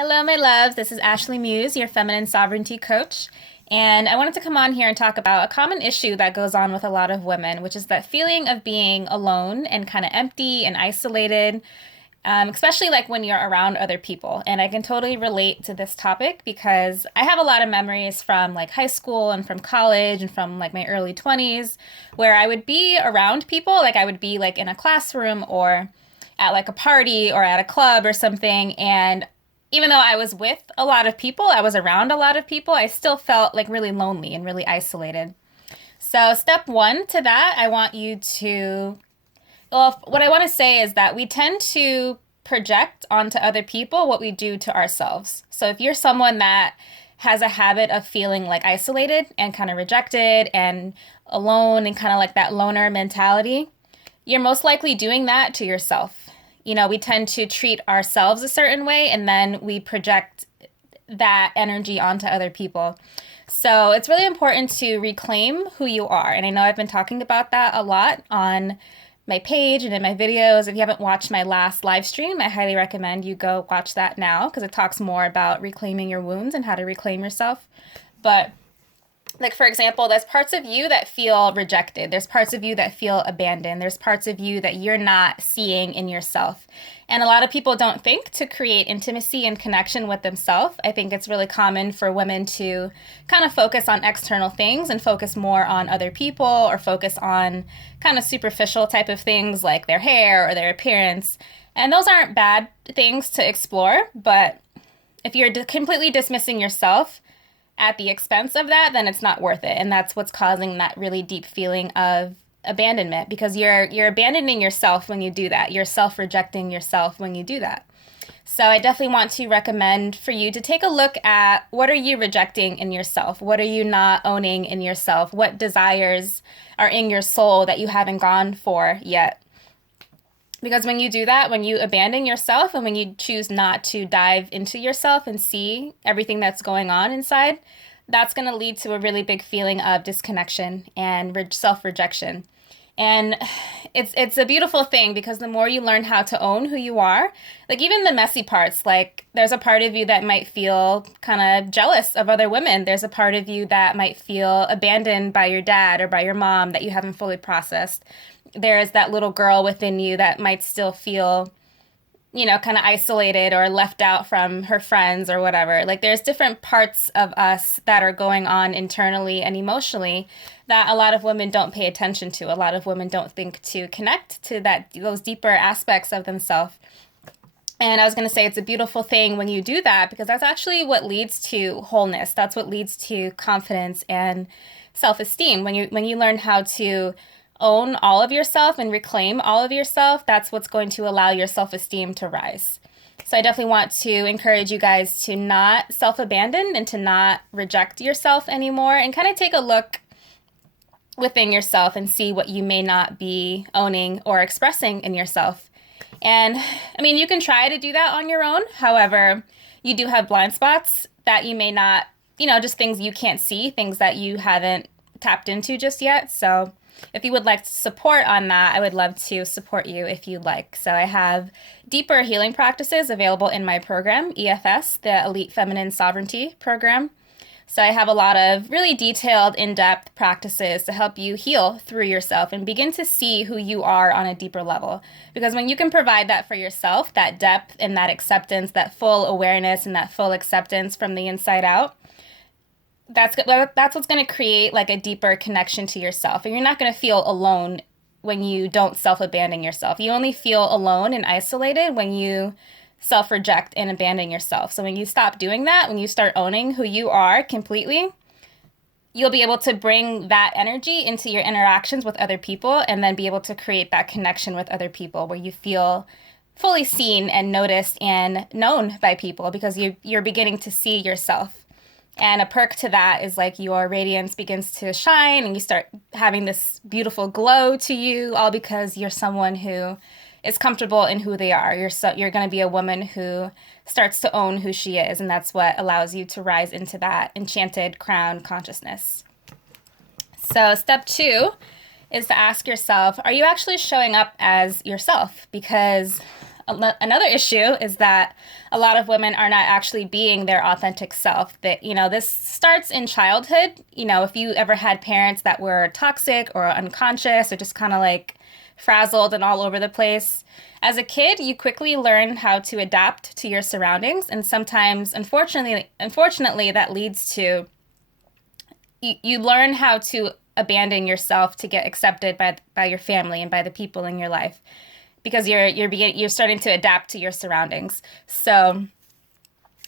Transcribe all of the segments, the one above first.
Hello, my loves. This is Ashley Muse, your feminine sovereignty coach. And I wanted to come on here and talk about a common issue that goes on with a lot of women, which is that feeling of being alone and kind of empty and isolated, especially like when you're around other people. And I can totally relate to this topic because I have a lot of memories from like high school and from college and from like my early 20s where I would be around people, like I would be like in a classroom or at like a party or at a club or something. And even though I was with a lot of people, I was around a lot of people, I still felt like really lonely and really isolated. So, step one to that, I want you to, well, what I want to say is that we tend to project onto other people what we do to ourselves. So, if you're someone that has a habit of feeling like isolated and kind of rejected and alone and kind of like that loner mentality, you're most likely doing that to yourself. We tend to treat ourselves a certain way and then we project that energy onto other people. So it's really important to reclaim who you are. And I know I've been talking about that a lot on my page and in my videos. If you haven't watched my last live stream, I highly recommend you go watch that now because it talks more about reclaiming your wounds and how to reclaim yourself. But like, for example, there's parts of you that feel rejected. There's parts of you that feel abandoned. There's parts of you that you're not seeing in yourself. And a lot of people don't think to create intimacy and connection with themselves. I think it's really common for women to kind of focus on external things and focus more on other people or focus on kind of superficial type of things like their hair or their appearance. And those aren't bad things to explore, but if you're completely dismissing yourself at the expense of that, then it's not worth it. And that's what's causing that really deep feeling of abandonment because you're abandoning yourself when you do that. You're self-rejecting yourself when you do that. So I definitely want to recommend for you to take a look at what are you rejecting in yourself? What are you not owning in yourself? What desires are in your soul that you haven't gone for yet? Because when you do that, when you abandon yourself and when you choose not to dive into yourself and see everything that's going on inside, that's going to lead to a really big feeling of disconnection and self-rejection. And it's a beautiful thing because the more you learn how to own who you are, like even the messy parts, like there's a part of you that might feel kind of jealous of other women. There's a part of you that might feel abandoned by your dad or by your mom that you haven't fully processed. There is that little girl within you that might still feel, kind of isolated or left out from her friends or whatever. Like there's different parts of us that are going on internally and emotionally that a lot of women don't pay attention to. A lot of women don't think to connect to those deeper aspects of themselves. And I was going to say it's a beautiful thing when you do that because that's actually what leads to wholeness. That's what leads to confidence and self-esteem. When you learn how to own all of yourself and reclaim all of yourself, that's what's going to allow your self-esteem to rise. So I definitely want to encourage you guys to not self-abandon and to not reject yourself anymore and kind of take a look within yourself and see what you may not be owning or expressing in yourself. And I mean, you can try to do that on your own. However, you do have blind spots that you may not, just things you can't see, things that you haven't tapped into just yet. So if you would like support on that, I would love to support you if you'd like. So I have deeper healing practices available in my program, EFS, the Elite Feminine Sovereignty Program. So I have a lot of really detailed, in-depth practices to help you heal through yourself and begin to see who you are on a deeper level. Because when you can provide that for yourself, that depth and that full awareness and that full acceptance from the inside out, that's what's going to create like a deeper connection to yourself. And you're not going to feel alone when you don't self-abandon yourself. You only feel alone and isolated when you self-reject and abandon yourself. So when you stop doing that, when you start owning who you are completely, you'll be able to bring that energy into your interactions with other people and then be able to create that connection with other people where you feel fully seen and noticed and known by people because you're beginning to see yourself. And a perk to that is like your radiance begins to shine and you start having this beautiful glow to you, all because you're someone who is comfortable in who they are. You're going to be a woman who starts to own who she is, and that's what allows you to rise into that enchanted crown consciousness. So step 2 is to ask yourself, are you actually showing up as yourself? Because another issue is that a lot of women are not actually being their authentic self. That, this starts in childhood. If you ever had parents that were toxic or unconscious or just kind of like frazzled and all over the place. As a kid, you quickly learn how to adapt to your surroundings, and sometimes, unfortunately, that leads to you learn how to abandon yourself to get accepted by your family and by the people in your life, because you're starting to adapt to your surroundings. So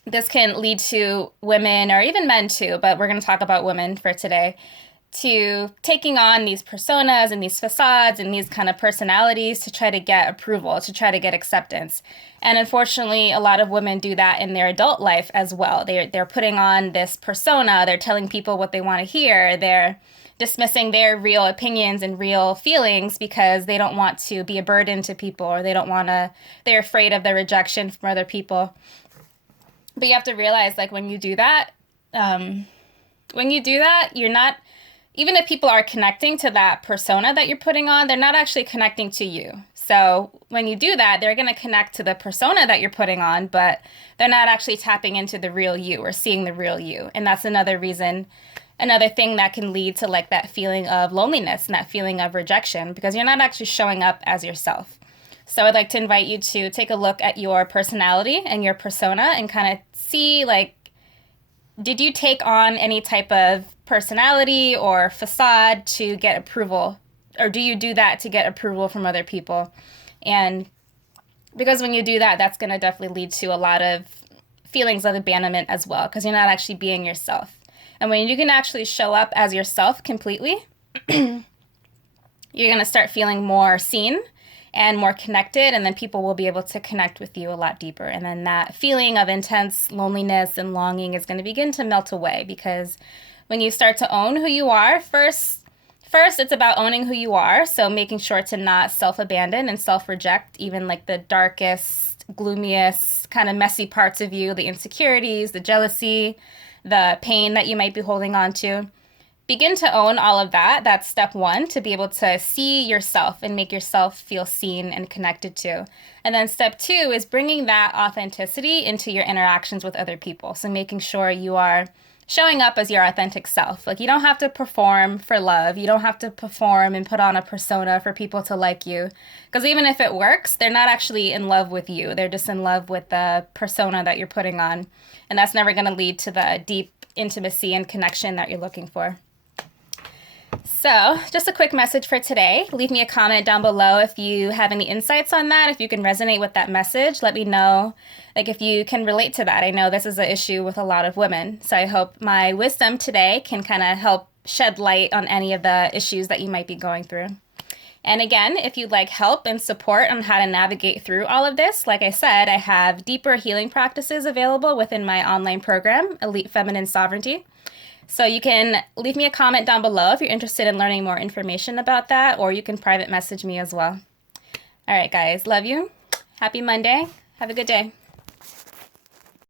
this can lead to women, or even men too, but we're going to talk about women for today, to taking on these personas and these facades and these kind of personalities to try to get approval, to try to get acceptance. And unfortunately, a lot of women do that in their adult life as well. They're putting on this persona, they're telling people what they want to hear, they're dismissing their real opinions and real feelings because they don't want to be a burden to people, or they're afraid of the rejection from other people. But you have to realize, like, when you do that, you're not, even if people are connecting to that persona that you're putting on, they're not actually connecting to you. So when you do that, they're going to connect to the persona that you're putting on, but they're not actually tapping into the real you or seeing the real you. And that's another thing that can lead to like that feeling of loneliness and that feeling of rejection, because you're not actually showing up as yourself. So I'd like to invite you to take a look at your personality and your persona and kind of see, like, did you take on any type of personality or facade to get approval? Or do you do that to get approval from other people? And because when you do that, that's going to definitely lead to a lot of feelings of abandonment as well, because you're not actually being yourself. And when you can actually show up as yourself completely, you're going to start feeling more seen and more connected, and then people will be able to connect with you a lot deeper. And then that feeling of intense loneliness and longing is going to begin to melt away, because when you start to own who you are, first it's about owning who you are. So making sure to not self-abandon and self-reject even like the darkest, gloomiest, kind of messy parts of you, the insecurities, the jealousy, the pain that you might be holding on to. Begin to own all of that. That's step one, to be able to see yourself and make yourself feel seen and connected to. And then step two is bringing that authenticity into your interactions with other people. So making sure you are showing up as your authentic self. Like, you don't have to perform for love. You don't have to perform and put on a persona for people to like you. Because even if it works, they're not actually in love with you. They're just in love with the persona that you're putting on. And that's never going to lead to the deep intimacy and connection that you're looking for. So just a quick message for today. Leave me a comment down below if you have any insights on that, if you can resonate with that message. Let me know, like, if you can relate to that. I know this is an issue with a lot of women. So I hope my wisdom today can kind of help shed light on any of the issues that you might be going through. And again, if you'd like help and support on how to navigate through all of this, like I said, I have deeper healing practices available within my online program, Elite Feminine Sovereignty. So you can leave me a comment down below if you're interested in learning more information about that, or you can private message me as well. All right, guys, love you. Happy Monday. Have a good day.